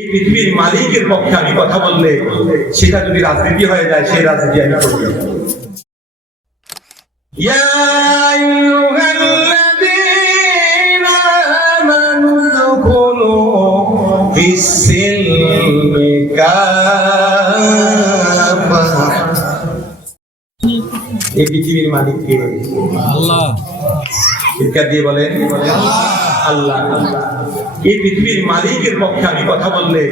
এই পৃথিবীর মালিকের পক্ষে আমি কথা বললে সেটা যদি রাজনীতি হয়ে যায় সেই রাজনীতি আমি করব। ইয়া আইয়ুহাল্লাযীনা আমানু দুখুলু ফিস-সিলমি কাফা। এই পৃথিবীর মালিক কে? আল্লাহ। চিৎকার দিয়ে বলেন আল্লাহ। এই পৃথিবীর মালিকের পক্ষে আমি কথা বললে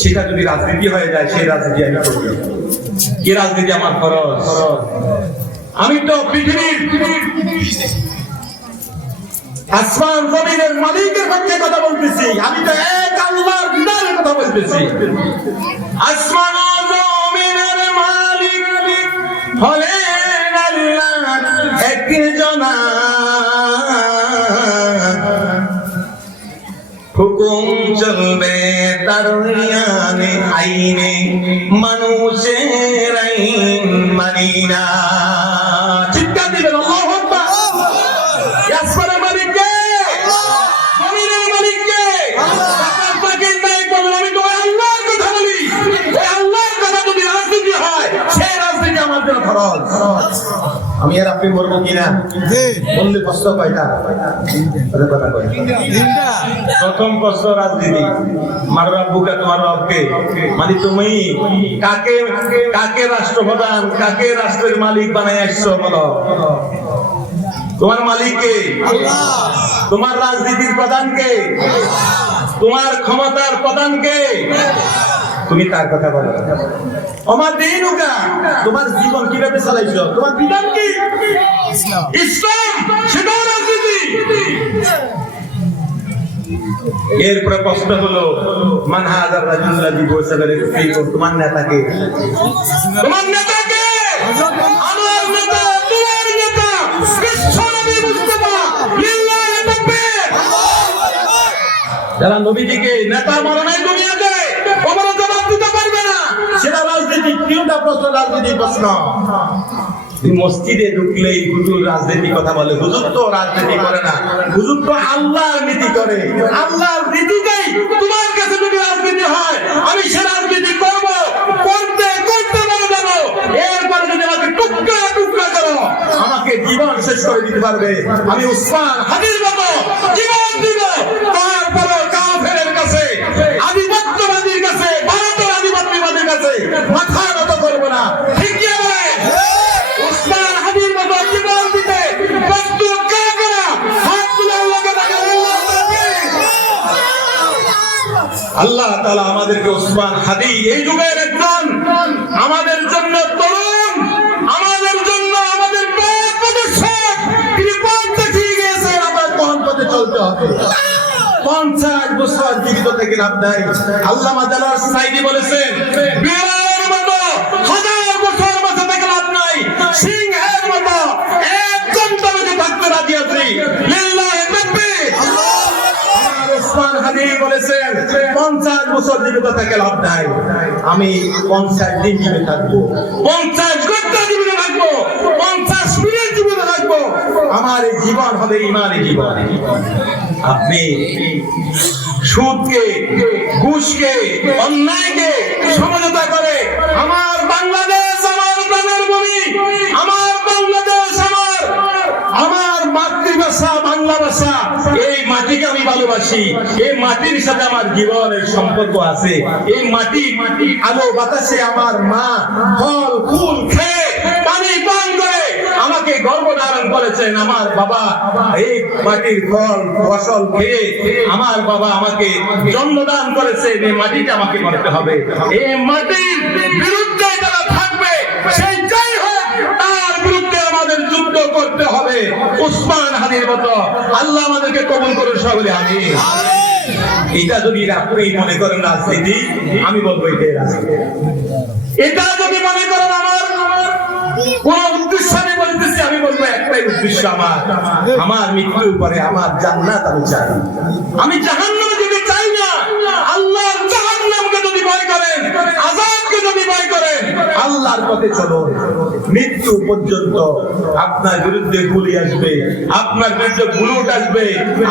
সেটা যদি রাজনীতি হয়ে যায় সেই রাজনীতি আমি করব। কি রাজনীতি আমার ফরজ? আমি তো পৃথিবীর আসমান জমিনের মালিকের পক্ষে কথা বলতেছি। আমি তো এক আল্লাহর বিধানের কথা বলতেছি। আসমান ও জমিনের মালিক হলেন আল্লাহ একজন। হুকুম চলবে তার আইনে, মানুষের আইন মানি না। চিৎকার দিবেন আল্লাহু আকবার। আসমানের মালিক কে? জমিনের মালিক কে? আমি তো আল্লাহর কথা বলি। এই আল্লাহর কথা যদি রাজনীতি হয় সেই রাজনীতি আমার জন্য ফরজ। আমি আর আপনি বলবো কিনা? বললে প্রশ্ন কয়টা? প্রথম প্রশ্ন রাজনীতি। মাররা বুকা তোমার রবকে, মানে তুমি কাকে কাকে রাষ্ট্রপ্রধান, কাকে রাষ্ট্রের মালিক বানায় আসছো বলো? তোমার মালিক কে? তোমার রাজনীতির প্রধান কে? তোমার ক্ষমতার প্রধান কে? তুমি তার কথা বলো। আমার দিনুকা, তোমার জীবন কিভাবে চালাইছো? তোমার বিধান কি? ইসলাম, সেটা রাজনীতি। এরপরে প্রশ্ন হলো মান হাযার রাজুল্লাযী বুইসালাহু ফীকুম, তোমার নেতা কে? তোমার নেতা কে? আমার নেতা, তোমার নেতা বিশ্বনবী মুস্তাফা লিল্লাহি তাকবীর। যারা নবীজিকে নেতা মানে নাই দুনিয়াতে, কখনো জবাব দিতে পারবে না। সেটা রাজনীতি। তিনটা প্রশ্ন রাজনীতি প্রশ্ন। মসজিদে ঢুকলেই হুজুর রাজনীতি কথা বলে। হুজুর তো রাজনীতি করে না, হুজুর তো আল্লাহর নীতি করে। আল্লাহর নীতিতেই তোমার কাছে যদি রাজনীতি হয় আমি সে রাজনীতি করব, করতে করতে বলে যাব। এরপরে যদি আমাকে টুকরা টুকরা করো, আমাকে জীবন শেষ করে দিতে পারবে। আমি উসমান হাদির মতো জীবন দিব। তারপরে কাফেরের কাছে, আধিপত্যবাদীর কাছে, ভারতের আধিপত্যবাদীর কাছে মাথা নত করব না। ঠিক কি হবে? উসমান হাদির মতো জীবন দিতে প্রস্তুত কারা? হাত তুলে আল্লাহকে ডাকেন। আল্লাহ তাআলা আমাদেরকে উসমান হাদি এই যুগের একজন, আমাদের জন্য তরুণ, আমাদের জন্য আমাদের পথ প্রদর্শক। তিনি পথ দেখিয়ে গিয়েছেন। আমরা কোন পথে চলতে হবে। 50 বছর জীবিত থেকে লাভ নাই। আল্লামা জালাল সাইদি বলেছেন বিড়ালের মতো হাজার বছর বেঁচে থেকে লাভ নাই, সিংহের মতো এক ঘন্টা বেঁচে থাকতে রাজি আছি। লিল্লাহি তাকবীর। উসমান হাদি বলেছেন 50 বছর জীবিত থেকে লাভ নাই, আমি 50 দিন জীবিত থাকবো, 50 ঘন্টা জীবিত থাকবো, 50 মিনিট জীবিত থাকবো। আমার এই জীবন হবে ঈমানের জীবন। আপনি সুদকে, ঘুষকে, অন্যায়কে সমঝোতা করে আমার বাংলাদেশ, আমার প্রাণের ভূমি, আমার বাংলাদেশ, আমার মাতৃভাষা বাংলা ভাষা, এই মাটিকে আমি ভালোবাসি। এই মাটির সাথে আমার জীবনের সম্পর্ক আছে। এই মাটি আলো বাতাসে আমার মা ফল ফুল খেয়ে পানি পান করে আমাকে গর্ভধারণ করেছেন। আমার বাবা এই মাটির ফল ফসল খেয়ে আমার বাবা আমাকে জন্মদান করেছেন। এই মাটিটা আমাকে করতে হবে। এই মাটির বিরুদ্ধে যারা থাকবে সেই যাই হোক তার বিরুদ্ধে আমাদের যুদ্ধ করতে হবে। উসমান হাদির মতো আল্লাহ আমাদেরকে কবুল করুন সকলে, আমিন। এটা যদি আপনি মনে করেন রাজনীতি, আমি বলবো এটাই রাজনীতি। এটা যদি মনে করেন আমার কোন উদ্দেশ্য আমি বলতেছি, আমি বলবো একটাই উদ্দেশ্য আমার মৃত্যুর পরে আমার জান্নাত আমি চাই। আমি জাহান্নামে যেতে চাই না। আল্লাহর জাহান্নামকে যদি ভয় করেন, আযাবকে যদি ভয় করেন, আল্লাহর পথে চলুন, মৃত্যু পর্যন্ত আপনার বিরুদ্ধে গুলি আসবে, আপনার বিরুদ্ধে বুলেট আসবে,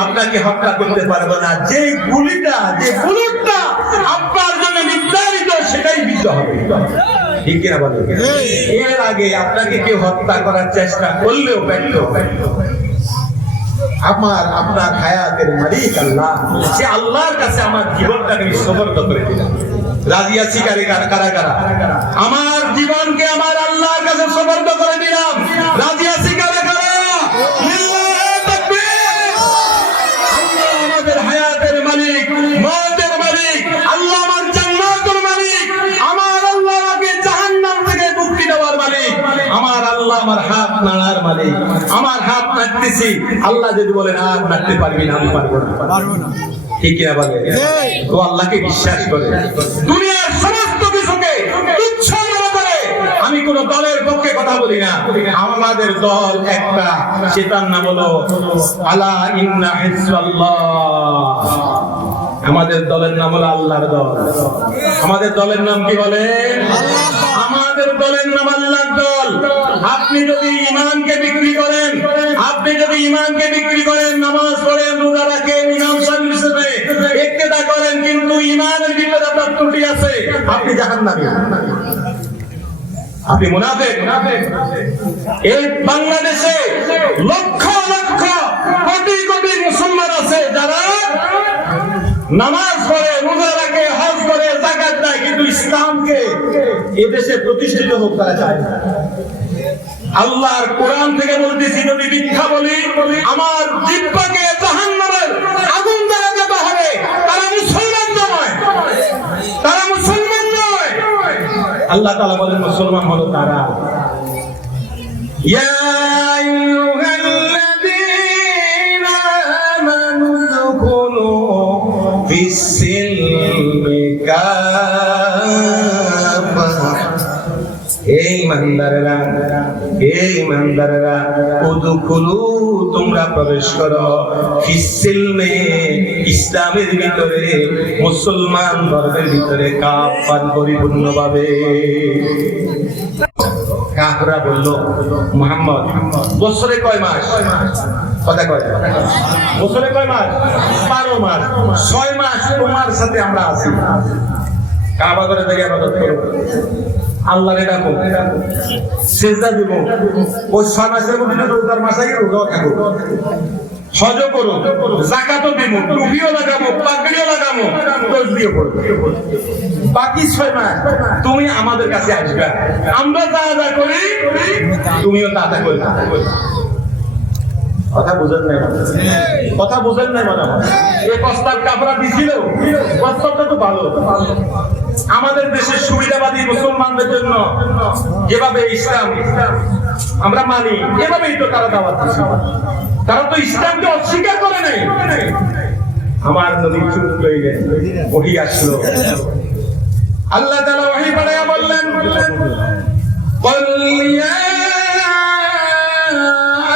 আপনাকে হত্যা করতে পারবে না। যে গুলিটা, যে বুলেটটা আপনার জন্য নির্ধারিত, সেটাই বিদ্ধ হবে। ঠিক কিনা বলেন? এর আগে আপনাকে কেউ হত্যা করার চেষ্টা করলেও ব্যর্থ হবে। আপনার হায়াতের মালিক আল্লাহ, সে আল্লাহর কাছে আমার জীবনটাকে সমর্পিত করে দিলাম। রাজি আছি কারা কারা? আমার জীবনকে আমার আল্লাহর কাছে সমর্পিত করে দিলাম। রাজি আছি কারা কারা? লিল্লাহি তাকবীর। আল্লাহ আমাদের হায়াতের মালিক, মওতের মালিক, আল্লাহ আমার জান্নাতের মালিক, আমার আল্লাহ আমাকে জাহান্নাম থেকে মুক্তি দেওয়ার মালিক, আমার আল্লাহ আমার হাত নাড়ার মালিক। আমার হাত নাড়তেছি, আল্লাহ যদি বলেন আর নাড়তে পারবি না, আমি পারবো না। ঠিক কিনা বলে? তো আল্লাহকে বিশ্বাস করে দুনিয়ার সমস্ত কিছুকে তুচ্ছ মনে করে। আমি কোন দলের পক্ষে কথা বলি না। আমাদের দল একটা, সেটার নাম হলো আলা ইন্না হিজবাল্লাহ। আমাদের দলের নাম হলো আল্লাহর দল। আমাদের দলের নাম কি বলে? আমাদের দলের নাম আল্লাহর দল। আপনি যদি ঈমানকে বিক্রি করেন, আপনি যদি ঈমানকে বিক্রি করেন, নামাজ পড়েন, রোজা রাখেন, ইমাম সাহেব হিসেবে ইক্তেদা করেন, কিন্তু ঈমানের ভিতরে আপনার ত্রুটি আছে, আপনি জাহান্নামী, আপনি মুনাফিক। এই বাংলাদেশে লক্ষ লক্ষ কোটি কোটি মুসলমান আছে যারা নামাজ পড়ে, রোজা রাখে, হজ করে, যাকাত দেয়, কিন্তু ইসলামকে এদেশে প্রতিষ্ঠিত হোক তারা চায় না। আল্লাহর কোরআন থেকে বলতেছি, যদি মিথ্যা বলি আমার জিহ্বাকে জাহান্নামের আগুন দ্বারা জ্বালাতে হবে। তারা মুসলমান নয়, তারা মুসলমান নয়। আল্লাহ তাআলা বলেন মুসলমান হলো তারা। ইয়া আইয়ুহাল্লাযীনা আমানু দুখুলু ফিস-সিলমি কাফা। এই ইমানদারেরা উদুখুলু, তোমরা প্রবেশ করো, ফিস-সিলমে, ইসলামের ভিতরে, মুসলমান ধর্মের ভিতরে, কাফান, পরিপূর্ণভাবে। কাফেররা বলল, মুহাম্মদ বছরে কয় মাস? কথা কয়, বছরে কয় মাস? 12 মাস। 6 মাস তোমার সাথে আমরা আছি, কাবা ঘরে থেকে ইবাদত করব, আল্লাহরে ডাকো, সিজদা দিব। ওই 6 মাসের মধ্যে রোজার মাসে রোজা থাকো, হজও করো, যাকাতও দিব, টুপিও লাগাবো, পাগড়িও লাগাবো, তাসবিহও করব। বাকি 6 মাস তুমি আমাদের কাছে আসবে, আমরা যা যা করি তুমিও তা তা করবে। কথা বুঝেন নাই? কথা বুঝেন নাই? মানে এই প্রস্তাব কাফেররা দিছিল, প্রস্তাবটা তো ভালো। আমাদের দেশের সুবিধাবাদী মুসলমানদের জন্য যেভাবে ইসলাম আমরা মানি, এভাবেই তো তারা দাওয়াত দিচ্ছে। তারা তো ইসলামকে অস্বীকার করে নাই। আমার নবী চুপ হয়ে ওহী আসলো, আল্লাহ তাআলা ওহী পাঠায়া বললেন, قل يا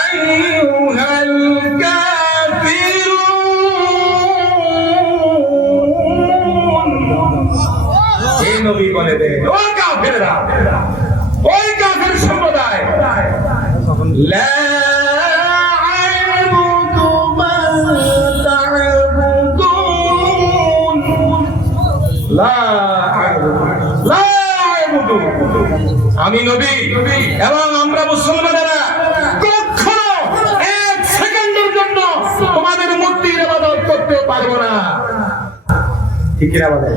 أيها الكافرون। এই নবী বলে দেন, ও কাফেররা, ওই কাফের সম্প্রদায়, লা আ'বুদু মা তা'বুদুন, লা আ'বুদু, আমি নবী এবং আমরা মুসলমানেরা কখনো 1 সেকেন্ডের জন্য তোমাদের মূর্তির ইবাদত করতে পারবো না। ঠিক কিনা বলেন?